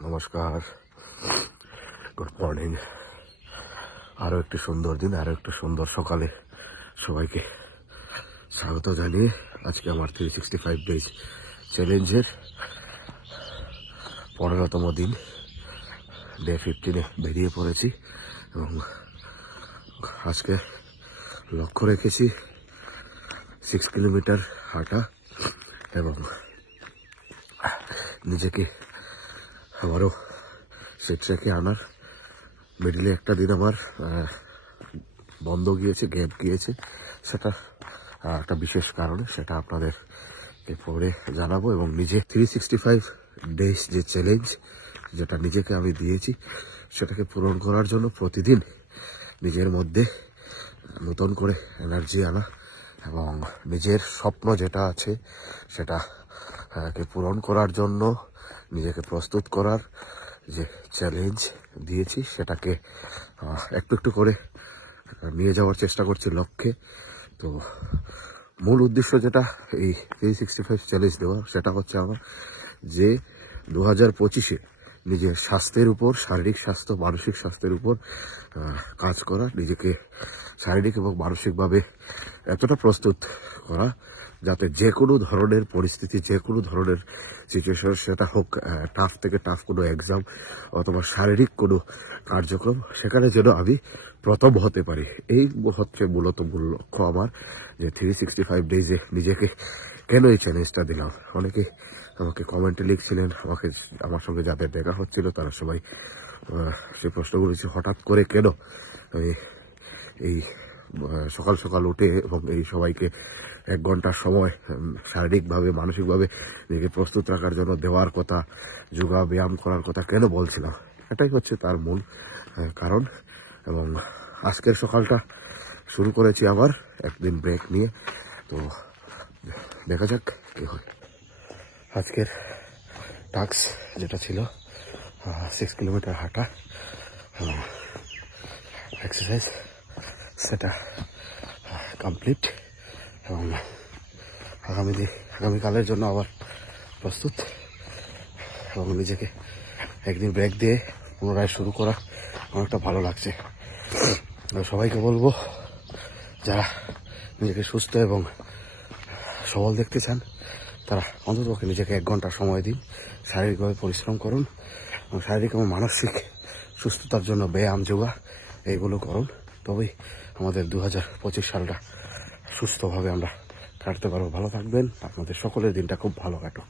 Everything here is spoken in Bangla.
নমস্কার, গুড মর্নিং। আরো একটি সুন্দর দিন, আরো একটি সুন্দর সকালে সবাইকে স্বাগত জানিয়ে আজকে আমার 365 ডেজ চ্যালেঞ্জের 15তম দিন, ডে 15-এ বেরিয়ে পড়েছি এবং আজকে লক্ষ্য রেখেছি 6 কিলোমিটার হাঁটা এবং নিজেকে আবারও সে ট্র্যাকে আনার। মিডিলে একটা দিন আমার বন্ধ গিয়েছে, গ্যাপ গিয়েছে, সেটা একটা বিশেষ কারণে, সেটা আপনাদেরকে পরে জানাবো। এবং নিজে 365 ডেজ যে চ্যালেঞ্জ যেটা নিজেকে আমি দিয়েছি সেটাকে পূরণ করার জন্য প্রতিদিন নিজের মধ্যে নতুন করে এনার্জি আনা এবং নিজের স্বপ্ন যেটা আছে সেটাকে পূরণ করার জন্য নিজেকে প্রস্তুত করার যে চ্যালেঞ্জ দিয়েছি সেটাকে একটু একটু করে নিয়ে যাওয়ার চেষ্টা করছি লক্ষ্যে। তো মূল উদ্দেশ্য যেটা এই 365 চ্যালেঞ্জ দেওয়া, সেটা হচ্ছে আমার যে 2025-এ নিজের স্বাস্থ্যের উপর, শারীরিক স্বাস্থ্য, মানসিক স্বাস্থ্যের উপর কাজ করা, নিজেকে শারীরিক এবং মানসিকভাবে এতটা প্রস্তুত করা যাতে যে কোনো ধরনের পরিস্থিতি, যে কোনো ধরনের সিচুয়েশন, সেটা হোক টাফ থেকে টাফ কোনো এক্সাম অথবা শারীরিক কোনো কার্যক্রম, সেখানে যেন আমি প্রথম হতে পারি। এই হচ্ছে মূলত মূল লক্ষ্য আমার, যে 365 ডেজে নিজেকে কেন এই চ্যালেঞ্জটা দিলাম। অনেকে আমাকে কমেন্টে লিখছিলেন, আমার সঙ্গে যাদের দেখা হচ্ছিল তারা সবাই সে প্রশ্নগুলো হঠাৎ করে কেন এই সকাল সকাল উঠে এবং এই সবাইকে 1 ঘন্টার সময় শারীরিকভাবে মানসিকভাবে নিজেকে প্রস্তুত রাখার জন্য দেওয়ার কথা, যোগা ব্যায়াম করার কথা কেন বলছিলাম। এটাই হচ্ছে তার মূল কারণ। এবং আজকের সকালটা শুরু করেছি আবার একদিন ব্রেক নিয়ে, তো দেখা যাক কি হয়। আজকের টাস্ক যেটা ছিল 6 কিলোমিটার হাঁটা এক্সারসাইজ, সেটা কমপ্লিট এবং আগামীকালের জন্য আবার প্রস্তুত এবং নিজেকে একদিন ব্রেক দিয়ে পুনরায় শুরু করা অনেকটা ভালো লাগছে। সবাইকে বলবো, যারা নিজেকে সুস্থ এবং সবল দেখতে চান তারা অন্ততপক্ষে নিজেকে 1 ঘন্টা সময় দিন, শারীরিকভাবে পরিশ্রম করুন এবং শারীরিক এবং মানসিক সুস্থতার জন্য ব্যায়াম, যোগা এইগুলো করুন। তবেই আমাদের 2025 সালটা সুস্থভাবে আমরা কাটতে পারবো। ভালো থাকবেন, আপনাদের সকলের দিনটা খুব ভালো কাটুক।